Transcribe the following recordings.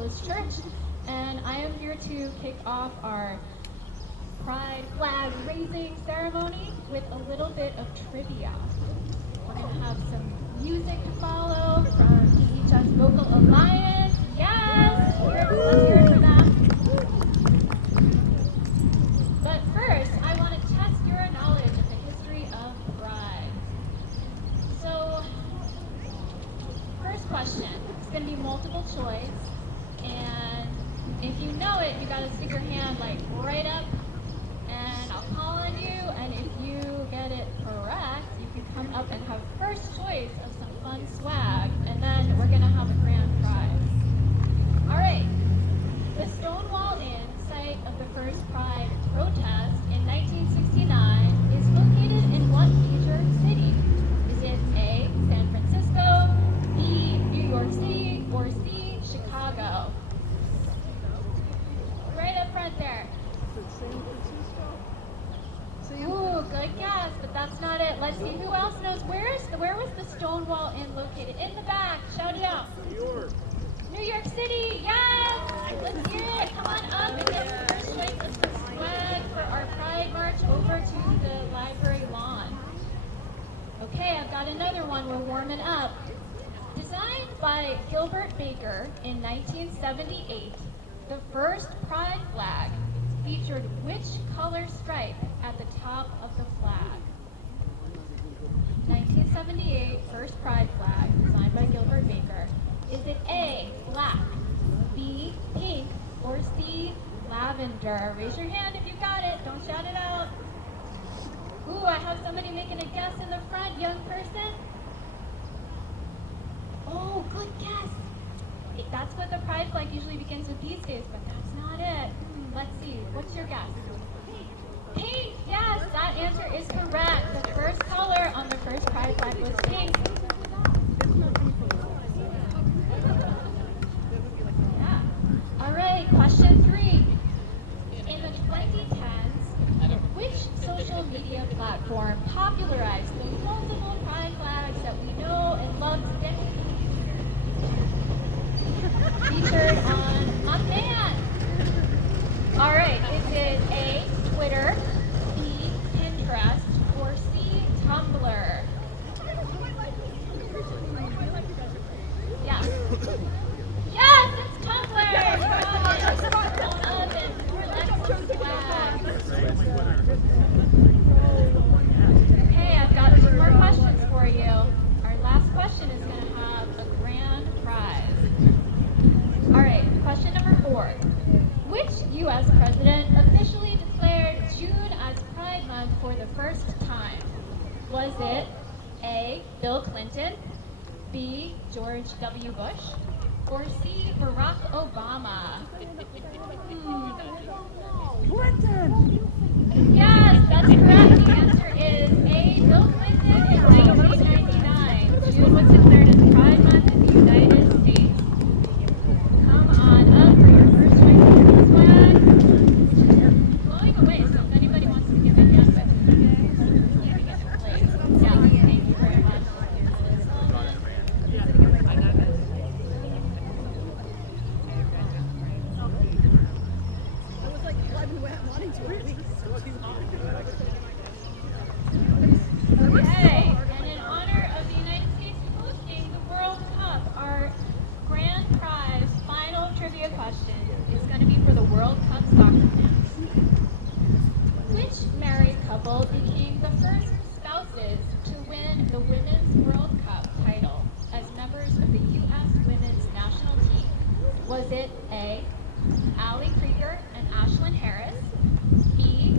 Methodist Church, and I am here to kick off our Pride flag raising ceremony with a little bit of trivia. We're going to have some music to follow from DHS Vocal Alliance. Yes! Let's hear it for them. But first, I want to test your knowledge of the history of Pride. So, first question, it's going to be multiple choice, and if you know it, you got to stick your hand like right up, and I'll call on you, and if you get it correct, you can come up and have first choice of some fun swag, and then we're going to have a grand prize. All right, the Stonewall Inn, site of the first Pride protest in 1969, is located in what major city? Is it A, San Francisco, B, New York City, or C, Chicago? Right up front there. Ooh, good guess, but that's not it. Let's see who else knows. Where was the Stonewall Inn located? In the back. Shout it out. New York. New York City. Yes. Let's hear it. Come on up and get your first choice of some swag for our Pride March over to the library lawn. Okay, I've got another one. We're warming up. Designed by Gilbert Baker in 1978, the first Pride flag featured which color stripe at the top of the flag? 1978 first Pride flag designed by Gilbert Baker. Is it A, black, B, pink, or C, lavender? Raise your hand if you got it. Don't shout it out. Ooh, I have somebody making a guess in the front. Young person? Oh, good guess. That's what the Pride flag usually begins with these days, but that's not it. Let's see. What's your guess? Pink. Yes, that answer is correct. The first color on the first Pride flag was pink. Yeah. All right, question 3. In the 2010s, which social media platform popularized the multiple Pride flags that we know and love today? Featured on my man. All right, is it A, Twitter, B, Pinterest, or C, Tumblr? Yeah. Yes, it's Tumblr! Okay, I've got 2 more questions for you. Our last question is going to have a grand prize. All right, question number 4. Which U.S. president officially declared June as Pride Month for the first time? Was it A, Bill Clinton, B, George W. Bush, or C, Barack Obama? Clinton! Yes, that's correct. The answer is A, Bill Clinton in 1999. June was declared as Pride Month in the United States. Come on up for your first choice of swag. You're blowing away, so if anybody wants to give a guess, I think you need to get in place. Yeah, thank you very much. Okay, and in honor of the United States hosting the World Cup, our grand prize final trivia question is going to be for the World Cup soccer fans. Which married couple became the first spouses to win the Women's World Cup title as members of the U.S. Women's National Team? Was it A, Ali Krieger and Ashlyn Harris, B,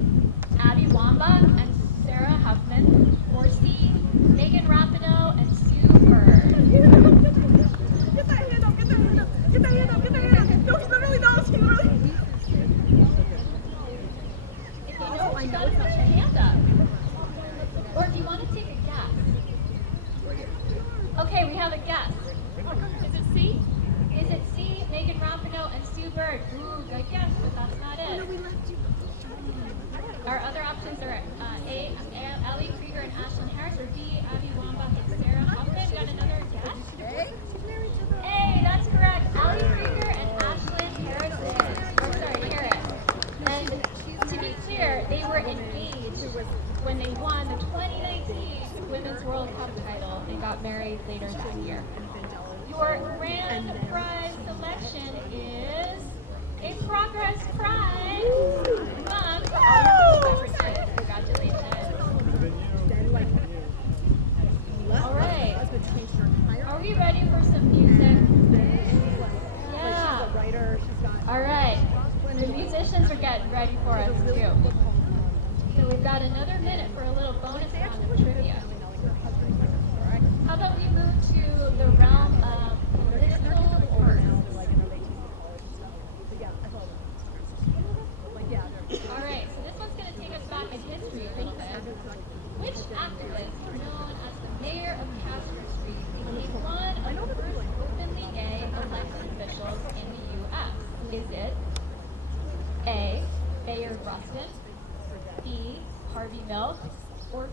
Abby Wambach and Sarah Huffman, or C, Megan Rapinoe and Sue Bird? Get that hand up, get that hand up, get that hand up, get that hand up. No, he's not really not. He's really. If you know, you gotta put your hand up. Or do you want to take a guess? Okay, we have a guess. Is it C? Is it C, Megan Rapinoe and Sue Bird? Ooh, good guess, but that's not it. Our other options are A, Ali Krieger and Ashlyn Harris, or B, Abby Wambach and Sarah Huffman. Got another guess? A, that's correct. Ali Krieger and Ashlyn get married later that year. Your grand prize selection is a progress prize mug for all your beverages. Congratulations. All right. Are we ready for some music? Yeah. All right. The musicians are getting ready for us too. So we've got another minute for a little bonus round of trivia. How about we move to the realm of political or all right, so this one's going to take us back in history a little bit. Which activist, known as the mayor of Castro Street, became one of the first openly gay elected officials in the U.S.? Is it A. Bayard Rustin, B. Harvey Milk, or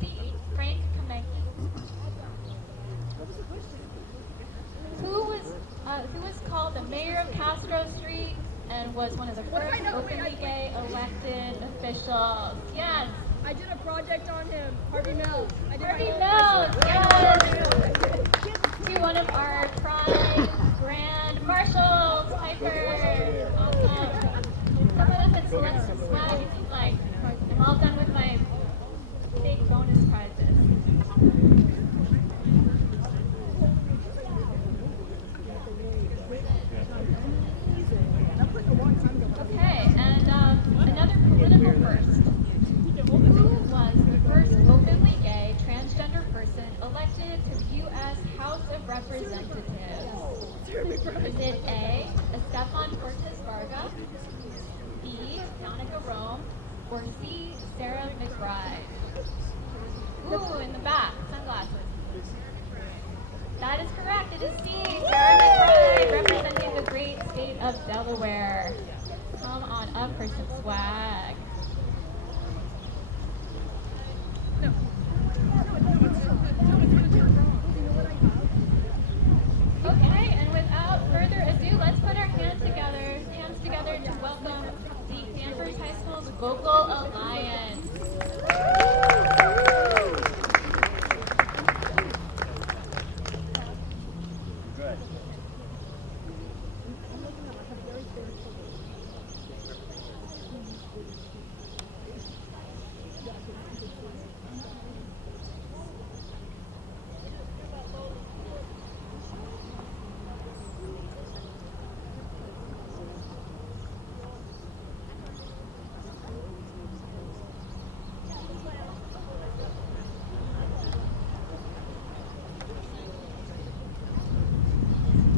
C. Frank Kamenke? Who was called the mayor of Castro Street and was one of the first openly gay elected officials? Yes. I did a project on him. Harvey Milk. Harvey Milk, yes. To one of our Pride Grand Marshals, Piper. Awesome. Someone up and select some swag if you'd like. I'm all done with my big bonus prizes. Okay, and another political first. Who was the first openly gay transgender person elected to the U.S. House of Representatives? Is it A. Estefan Cortez Vargas, B. Monica Rome, or C. Sarah McBride? Ooh, in the back, sunglasses. That is correct. It is C. Sarah McBride, representing the great state of Delaware. Come on up for some swag. Okay, and without further ado, let's put our hands together to welcome the Danvers High School's Vocal Alliance. Good.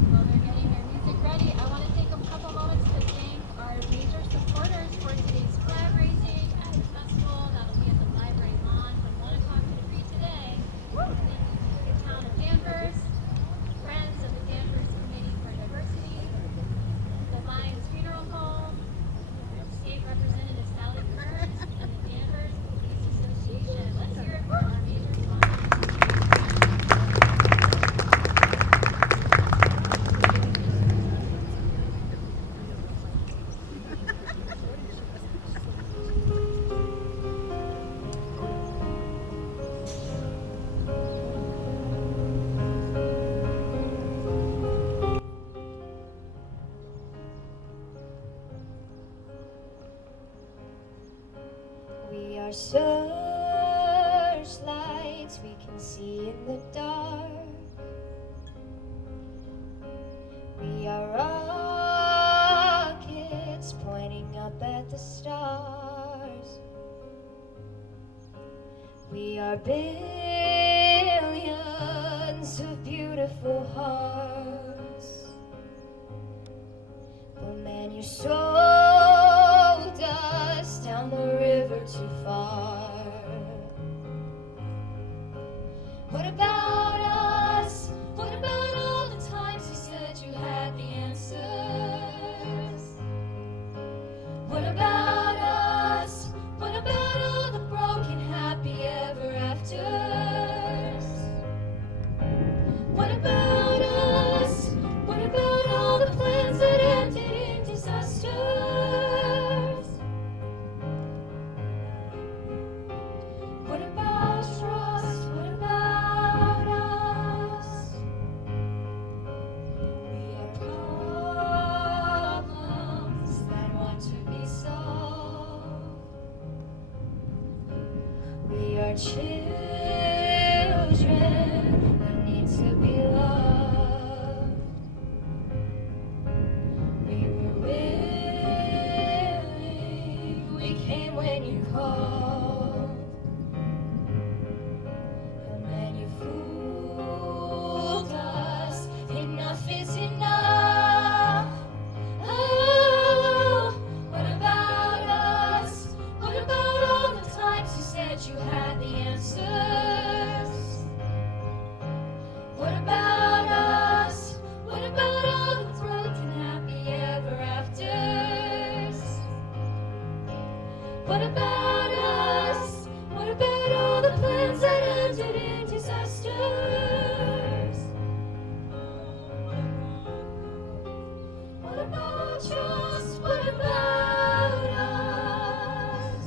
While they're getting their music ready, I want to take a couple moments to thank our major supporters for today's flag raising at the festival. That'll be at the library lawn from 1 o'clock to 3 today. Thank you to the town of Danvers, friends of the Danvers Committee for Diversity, the Lions Funeral Home, State Representative Sally Kearns, and the Danvers Police Association. Let's hear it for our major sponsors. We are searchlights we can see in the dark. We are rockets pointing up at the stars. We are billions of beautiful hearts. But man, you sold us down the river too far. What about us? What about all the times you said you had the answers? What about us? What about all the broken happy ever afters? What about us? What about all the plans that ended in disaster? children who need to be loved. We were willing, we came when you called. And then you fooled us, enough is enough. Oh, what about us? What about all the times you said you had the answers? What about us? What about all the broken happy ever afters? What about us? What about all the plans that ended in disasters? What about trust? What about us?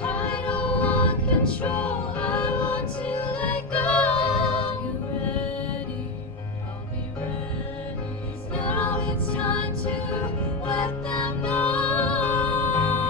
I don't want control, I want to let go. You ready? I'll be ready. Now it's time to let them know.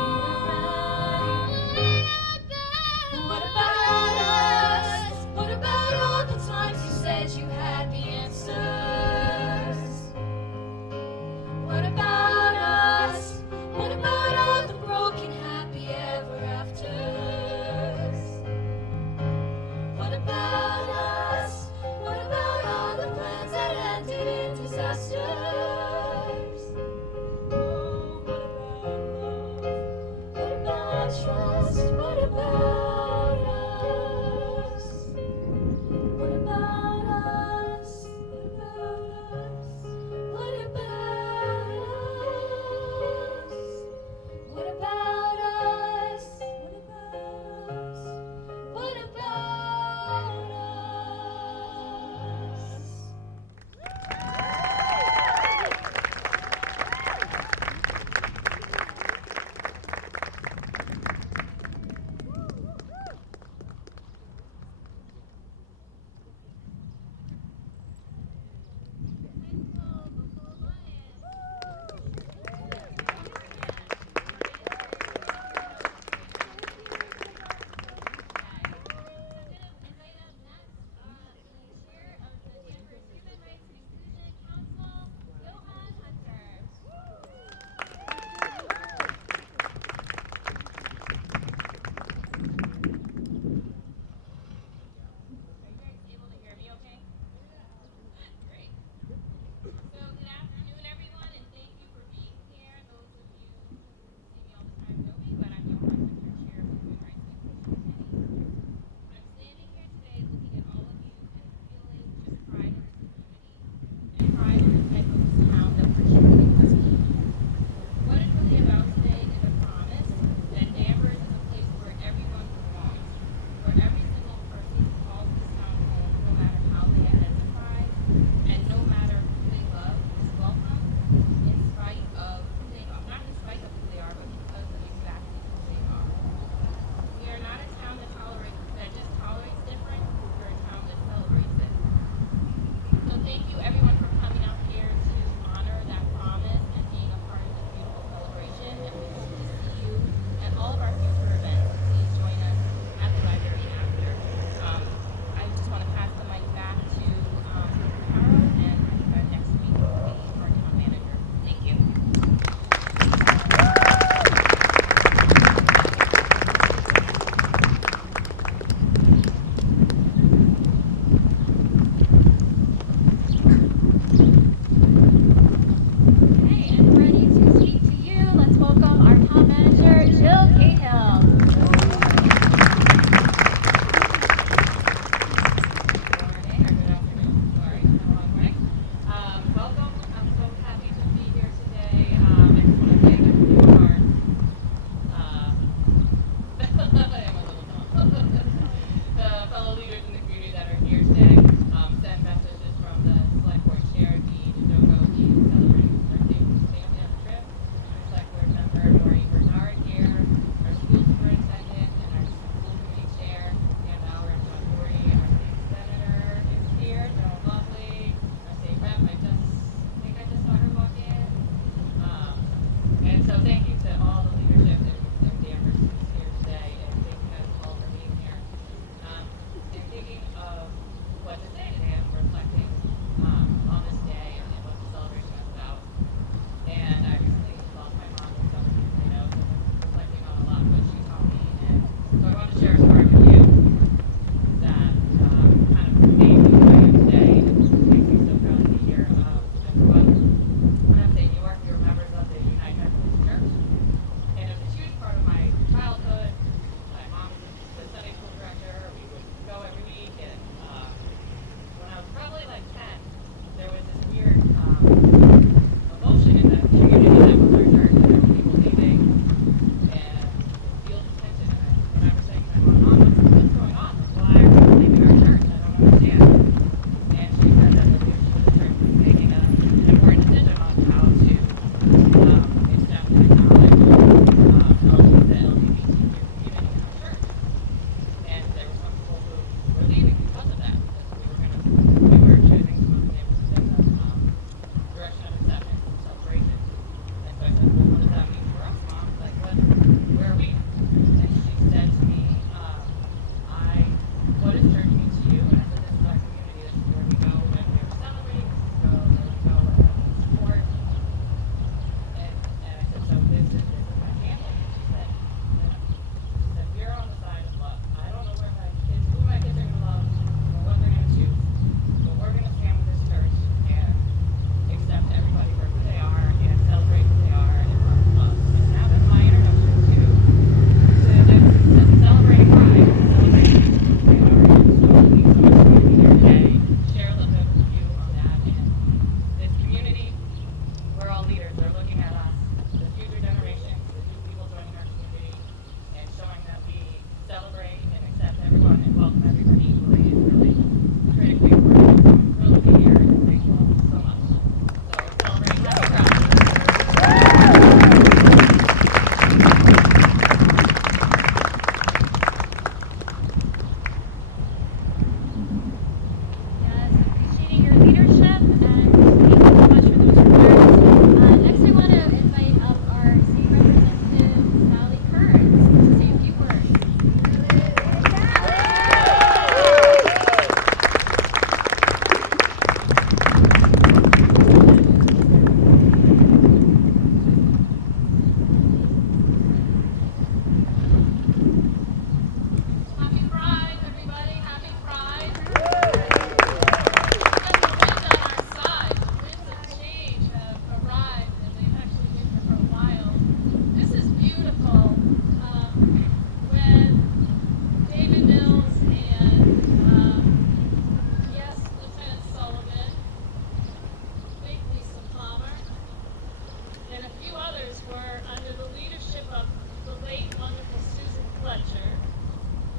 late, wonderful Susan Fletcher,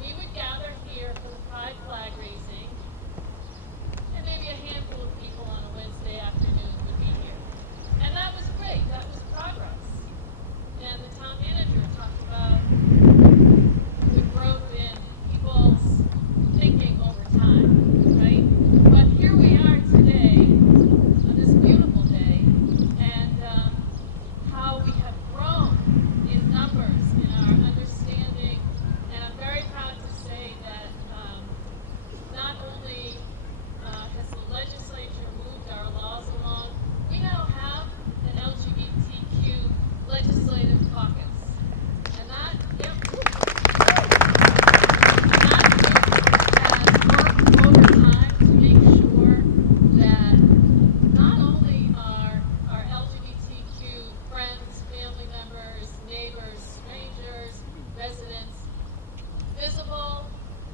we would gather here for the pride flag raising, and maybe a handful of people on a Wednesday afternoon would be here. And that was great. That was progress. And the town manager talked about the growth in people's thinking over time, right? But here we are today, on this beautiful day, and how we have grown in numbers, in our understanding, and I'm very proud to say that not only has the legislature moved our laws along, we now have an LGBTQ legislative caucus. And that, yep, and that group has worked overtime to make sure that not only are our LGBTQ friends, family members, neighbors, strangers, residents visible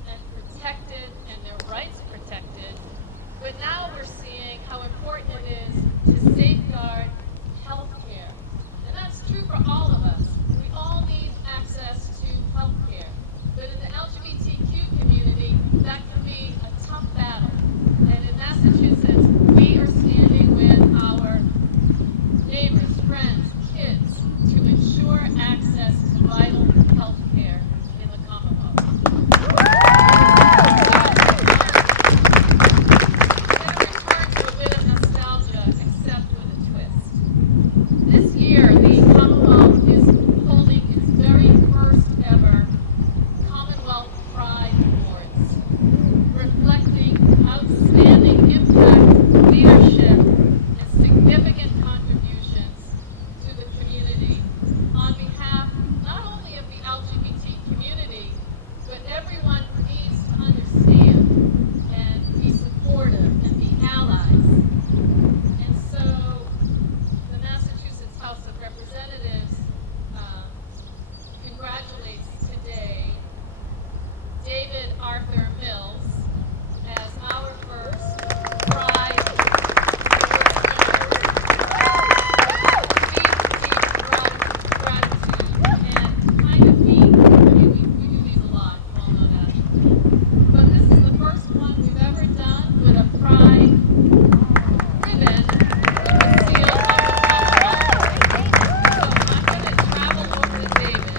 and protected and their rights protected, but now we're seeing how important it is to safeguard health care. And that's true for all of us. We all need access to health care. But in the LGBTQ community, that can be a tough battle. And in Massachusetts, we are standing with our neighbors, friends, kids to ensure access to vital health care in the Commonwealth. To a bit of nostalgia, except with a twist. This year, the Commonwealth is holding its very first ever Commonwealth Pride Awards, reflecting outstanding impact, leadership, and significant contributions to the community on behalf not only of the LGBT community, but everyone needs to understand and be supportive and be allies. And so the Massachusetts House of Representatives congratulates today David Arthur Mills as our first Pride gratitude and kind of neat. I mean, we do these a lot, you all know that. But this is the first one we've ever done with a Pride ribbon with the seal of the Commonwealth. So I'm going to travel over to David.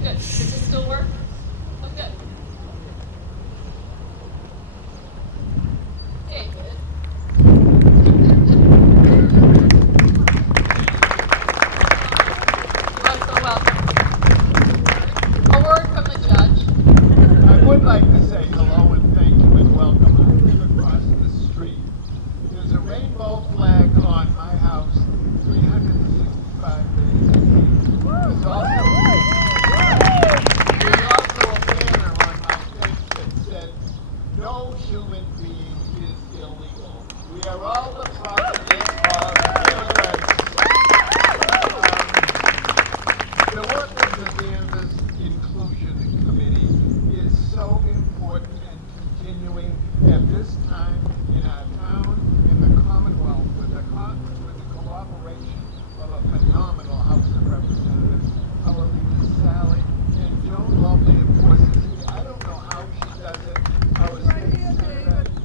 Good. Does this still work? Oh, good. David. You are so welcome. A word from the judge. I would like to say hello and thank you and welcome. I live across the street. There's a rainbow flag on my house 365 days a year. There's also a banner on my fence that said, "No human being is illegal. We are all the property of immigrants." The work of the Danvers Inclusion Committee is so important and continuing at this time in our town, in the Commonwealth, with the cooperation of a phenomenal House of Representatives, our leader Sally, and Joan Lovely, of course, is here. I don't know how she does it. Our state senator is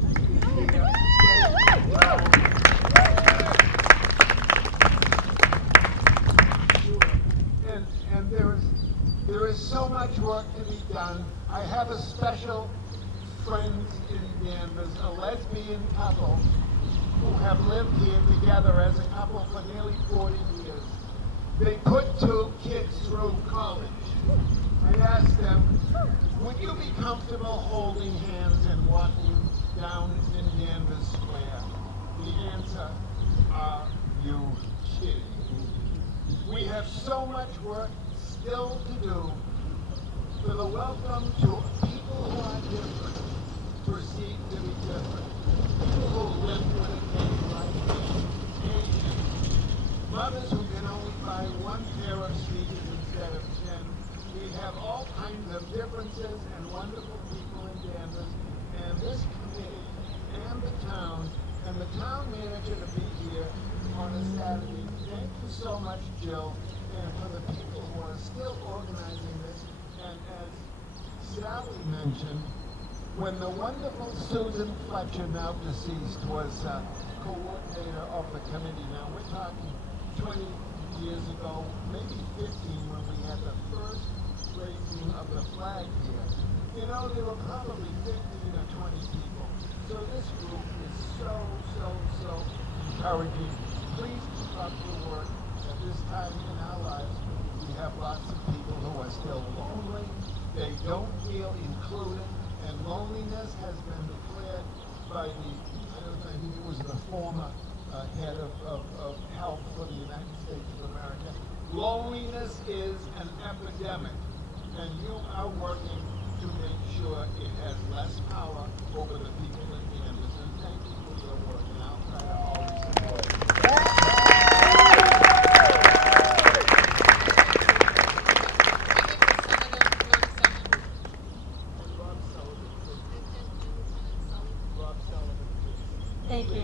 here. And there is so much work to be done. I have a special friend in Danvers, a lesbian couple who have lived here together as a couple for nearly 40 years. They put 2 kids through college. I asked them, would you be comfortable holding hands and walking down in Danvers Square? The answer, are you kidding? We have so much work still to do for the welcome to people who are different, perceived to be different, people who live with a gay life, Asians, mothers who can only buy 1 pair of sneakers instead of 10. We have all kinds of differences and wonderful people in Danvers, and this committee and the town manager to be here on a Saturday thank you so much, Jill, and for the people who are still organizing this. And as Sally mentioned, when the wonderful Susan Fletcher, now deceased, was coordinator of the committee, now we're talking 20 years ago, maybe 15, when we had the first raising of the flag here. You know, there were probably 15 or 20 people. So this group is so encouraging. Please keep up the work. At this time in our lives, we have lots of people who are still lonely. They don't feel included. And loneliness has been declared by the, I don't know, I think it was the former head of health for the United States of America. Loneliness is an epidemic, and you are working to make sure it has less power over the people in Danvers. And thank you for your work, and I'll try to always support it. Thank you.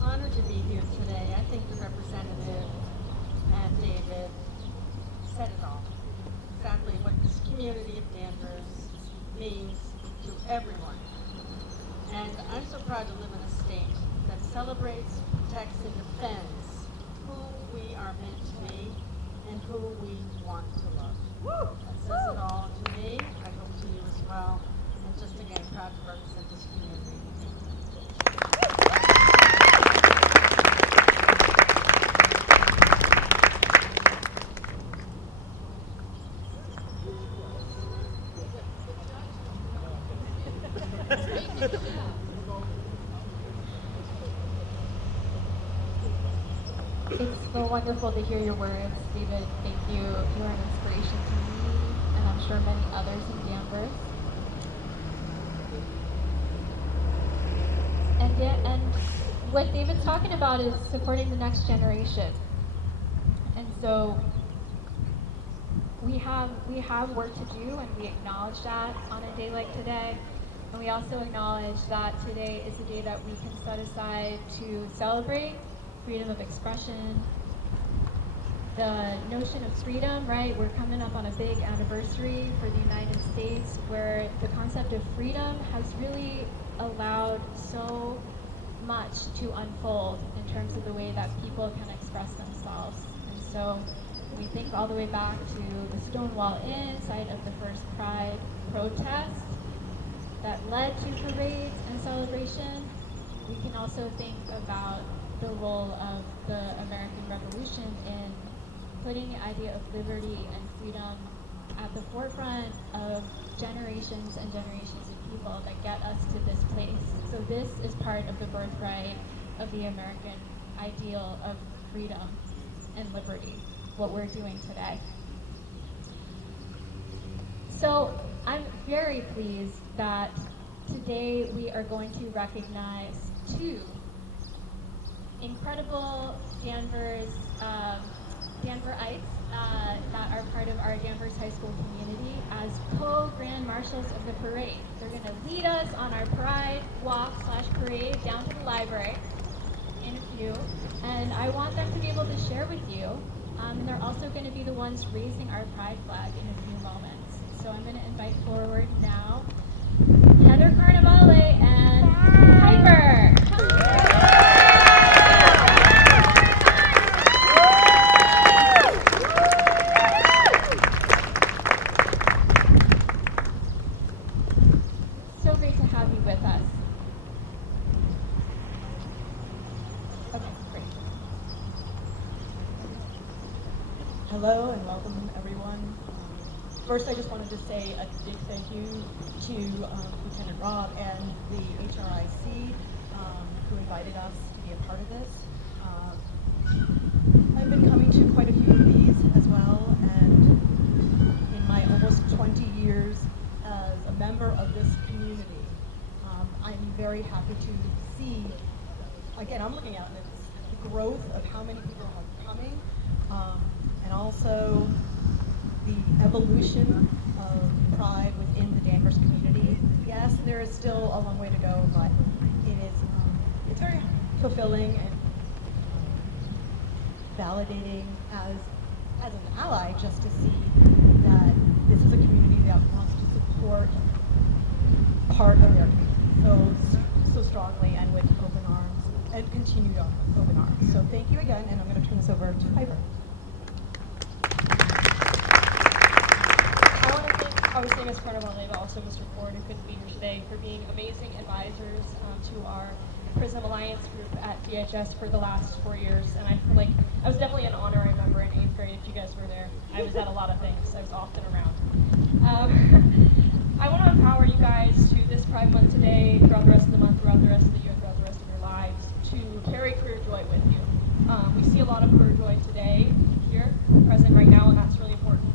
Honored to be here today. I think the representative and David said it all. Exactly what this community of Danvers means to everyone. And I'm so proud to live in a state that celebrates, protects, and defends who we are meant to be and who we want to love. That says it all to me. I hope to you as well. And just again, proud to represent this community. It's so wonderful to hear your words, David. Thank you. You're an inspiration to me, and I'm sure many others in Danvers. And what David's talking about is supporting the next generation. And so we have work to do, and we acknowledge that on a day like today. And we also acknowledge that today is a day that we can set aside to celebrate freedom of expression, the notion of freedom, right? We're coming up on a big anniversary for the United States where the concept of freedom has really allowed so much to unfold in terms of the way that people can express themselves. And so we think all the way back to the Stonewall Inn, site of the first Pride protest that led to parades and celebration. We can also think about the role of the American Revolution in putting the idea of liberty and freedom at the forefront of generations and generations of people that get us to this place. So this is part of the birthright of the American ideal of freedom and liberty, what we're doing today. So I'm very pleased that today we are going to recognize two incredible Danverites that are part of our Danvers High School community as co-grand marshals of the parade. They're going to lead us on our Pride walk/parade down to the library in a few, and I want them to be able to share with you. And they're also going to be the ones raising our Pride flag in a few moments. So I'm going to invite forward now Heather Carnevale and Piper. So great to have you with us. Okay, great. Hello and welcome everyone. First, I just wanted to say a big thank you to Lieutenant Rob and the HRIC who invited us to be a part of this. I've been coming to quite a few of these as well, and in my almost 20 years as a member of this community, I'm very happy to see, again, I'm looking out at the growth of how many people are coming, and also the evolution of Pride within the Danvers community. Yes, there is still a long way to go, but it's very fulfilling and validating as an ally just to see that this is a community that wants to support part of their community so strongly and with open arms and continued open arms. So thank you again, and I'm going to turn this over to Piper. I want to thank, obviously, Ms. Carnevale, but also Mr. Ford, who couldn't be here today, for being amazing advisors to our Prism Alliance group at DHS for the last 4 years. And I feel like I was definitely an honor, I remember, in 8th grade, if you guys were there. I was at a lot of things. I was often around. I want to empower you guys to this Pride Month today, throughout the rest of the month, throughout the rest of the year, throughout the rest of your lives, to carry queer joy with you. We see a lot of queer joy today, here, present right now, and that's really important.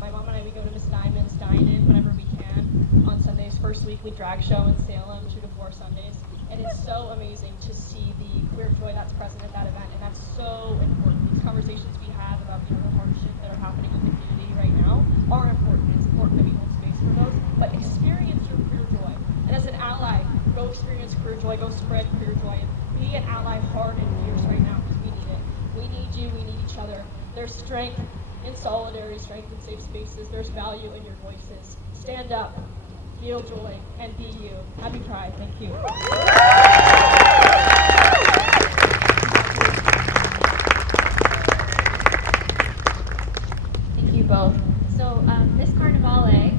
My mom and I, we go to Miss Diamond's Dine-In whenever we can on Sundays. First weekly drag show in Salem, 2 to 4 Sundays. And it's so amazing to see the queer joy that's present at that event, and that's so important. These conversations we have about the hardship that are happening in the community right now are important. It's important that we hold space for those, but experience your queer joy. And as an ally, go experience queer joy, go spread queer joy, and be an ally hard and fierce right now, because we need it. We need you, we need each other. There's strength in solidarity, strength in safe spaces. There's value in your voices. Stand up, feel joy, and be you. Happy Pride. Thank you. Thank you both. So Ms. Carnevale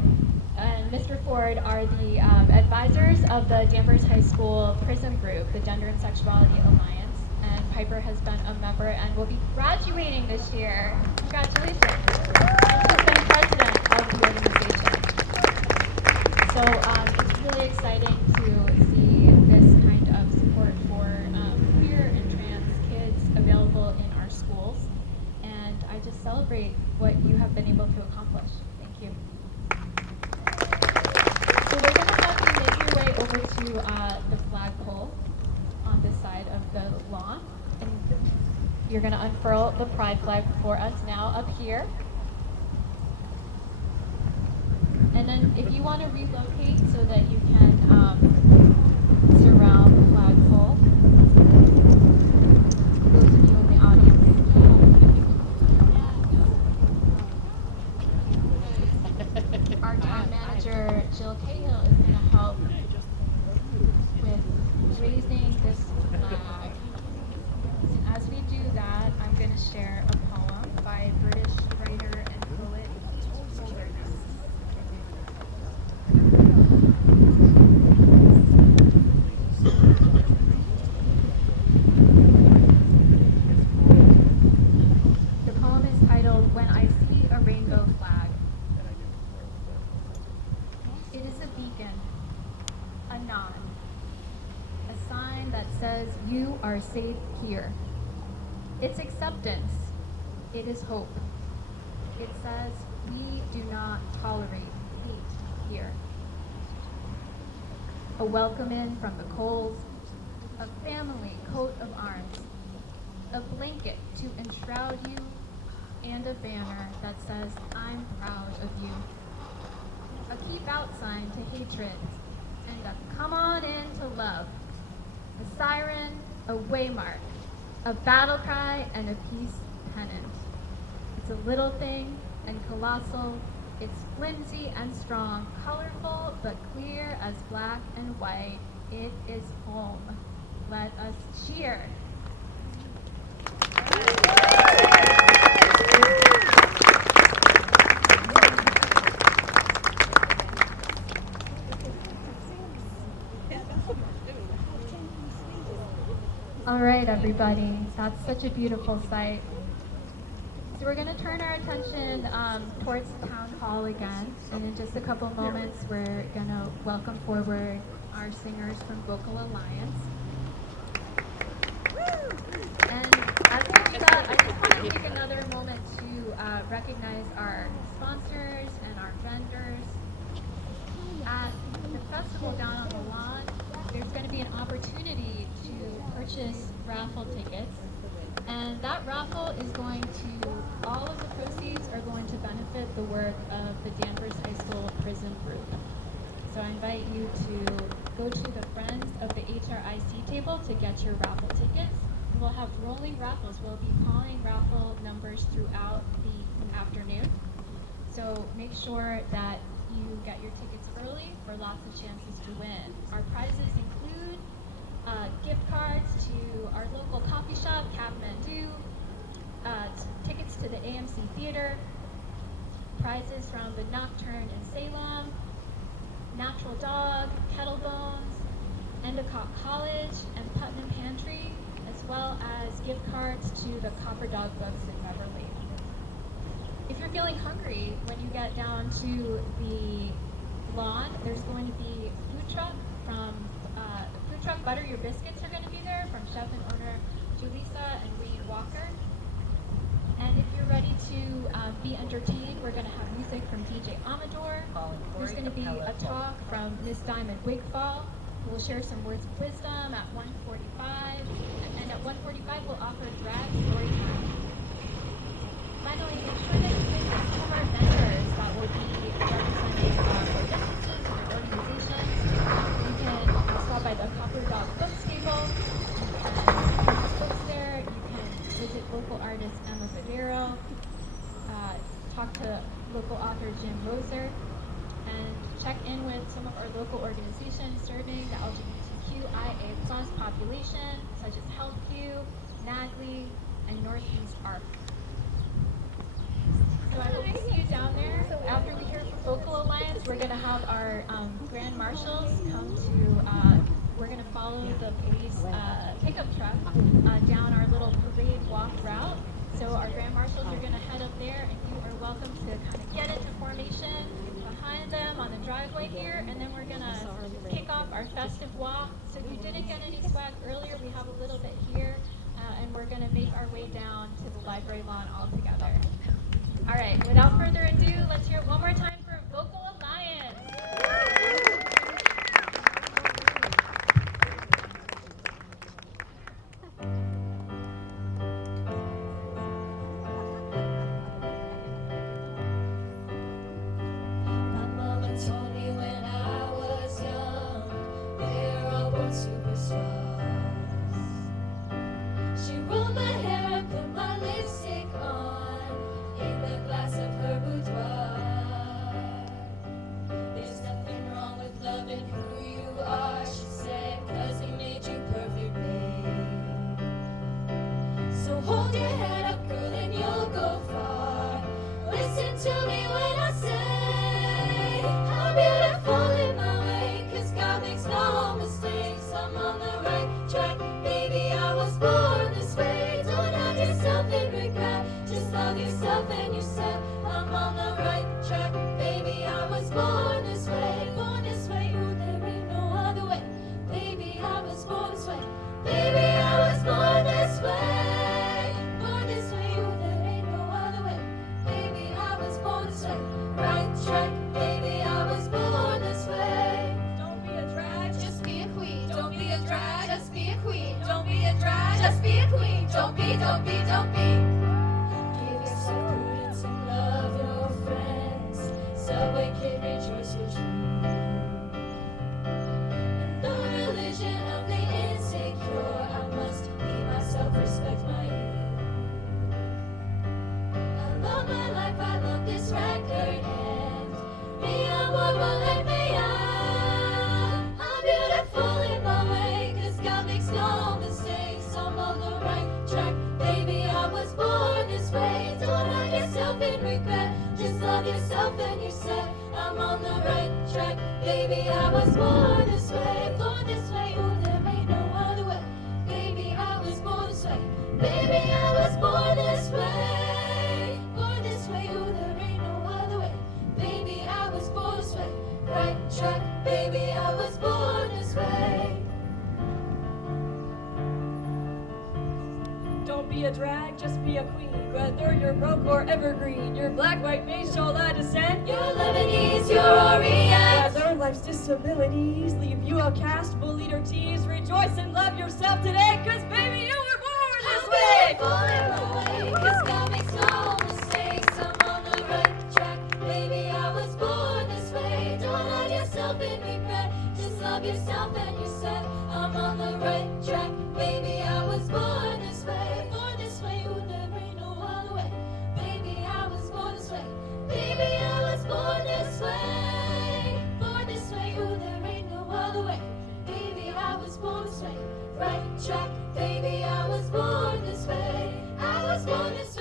and Mr. Ford are the advisors of the Danvers High School Prism Group, the Gender and Sexuality Alliance. And Piper has been a member and will be graduating this year. Congratulations. And she's been president of the organization. So it's really exciting to see this kind of support for queer and trans kids available in our schools. And I just celebrate what you have been able to accomplish. Thank you. So we're going to have you make your way over to the flagpole on this side of the lawn. And you're going to unfurl the pride flag for us now up here. And then if you want to relocate so that you can surround the flagpole, those of you in the audience. Our town manager, Jill Cahill, is going to help with raising this flag. And as we do that, I'm going to share a poem by British writer and poet Holderness. The poem is titled, When I See a Rainbow Flag. It is a beacon, a nod, a sign that says you are safe here. It's acceptance. It is hope. It says we do not tolerate hate here. A welcome in from the coals, a family coat of arms, a blanket to enshroud you, and a banner that says, I'm proud of you. A keep out sign to hatred, and a come on in to love. A siren, a waymark, a battle cry, and a peace pennant. It's a little thing and colossal. It's flimsy and strong, colorful but clear as black and white. It is home. Let us cheer. All right, everybody. That's such a beautiful sight. So we're going to turn our attention towards Town Hall again, and in just a couple moments, we're going to welcome forward our singers from Vocal Alliance. And as we do that, I just want to take another moment to recognize our sponsors and our vendors. At the festival down on the lawn, there's going to be an opportunity to purchase raffle tickets. And that raffle is going to, all of the proceeds are going to benefit the work of the Danvers High School Prism Group. So I invite you to go to the Friends of the HRIC table to get your raffle tickets. We'll have rolling raffles. We'll be calling raffle numbers throughout the afternoon. So make sure that you get your tickets early for lots of chances to win. Our prizes include gift cards to our local coffee shop, Kathmandu, tickets to the AMC Theater, prizes from the Nocturne in Salem, Natural Dog, Kettle Bones, Endicott College, and Putnam Pantry, as well as gift cards to the Copper Dog Books in Beverly. If you're feeling hungry when you get down to the lawn, there's going to be food truck Butter Your Biscuits are going to be there from chef and owner Julissa and Wayne Walker. And if you're ready to be entertained, we're going to have music from DJ Amador. There's going to be a talk from Miss Diamond Wigfall, who will share some words of wisdom at 1:45. And at 1:45, we'll offer drag story time. Finally, make sure that you visit some of our vendors that will be representing our businesses and our organizations. You can stop by the Copper Dog Books table. You can purchase books there. You can visit local artist Emma Badero, talk to local author Jim Roser, and check in with some of our local organizations serving the LGBTQIA+ population, such as HealthQ, NAGLI, and Northeast ARC. So I hope to see you down there. After we hear from Vocal Alliance, we're going to have our Grand Marshals come to, we're going to follow the police pickup truck down our little parade walk route. So our Grand Marshals are going to head up there, and you are welcome to kind of get into formation behind them on the driveway here, and then we're going to kick off our festive walk. So if you didn't get any swag earlier, we have a little bit here, and we're going to make our way down to the library lawn all together. All right, without further ado, let's hear it one more time for Vocal Alliance. My mama told me when I was young, we're all born superstars. She rolled my hair and put my lipstick on in the glass of her boudoir. There's nothing wrong with loving who you are, she said, 'cause he made you perfect, babe. So hold your head up, girl, and you'll go far. Listen to me when I say I'm beautiful in my way, 'cause God makes no mistakes. I'm on the right track, baby, I was born this way. Don't have yourself in regret, just love yourself and you said I'm on the right track, baby, I was born this way. Born this way, ooh, there ain't no other way. Baby, I was born this way. Baby, I was born this way. Born this way, ooh, there ain't no other way. Baby, I was born this way. Right track, baby, I was born this way. Don't be a drag, just be a queen. Don't be a drag, just be a queen. Don't be a drag, just be a queen. Don't be, don't be, don't be. Give yourself prudence and love your friends. Subway kid, rejoice your truth. And the religion of the insecure, I must be myself, respect my youth. I love my life, I love this record, and beyond what will let me on. I'm beautiful in my way, 'cause God makes no mistakes. I'm on the right track, baby, I was born this way. Don't have yourself in regret, just love yourself and you said I'm on the right track, baby, I was born this way. Born this way, ooh, there ain't no other way. Baby, I was born this way. Baby, I was born this way. Born this way, ooh, there ain't no other way. Baby, I was born this way. Right track, baby, I was born this way. Don't be a drag, just be a queen. Whether you're broke or evergreen, you're black, white, beige, chola descent. You're Lebanese, you're Orient. Whether life's disabilities leave you outcast, bullied or teased, rejoice and love yourself today, 'cause baby, you were born this way. Beautiful in my way, 'cause God makes no mistakes. I'm on the right track, baby, I was born this way. Don't let yourself in regret, just love yourself and you said I'm on the right track, baby, I was born this way. way. Right track, baby, I was born this way. I was born this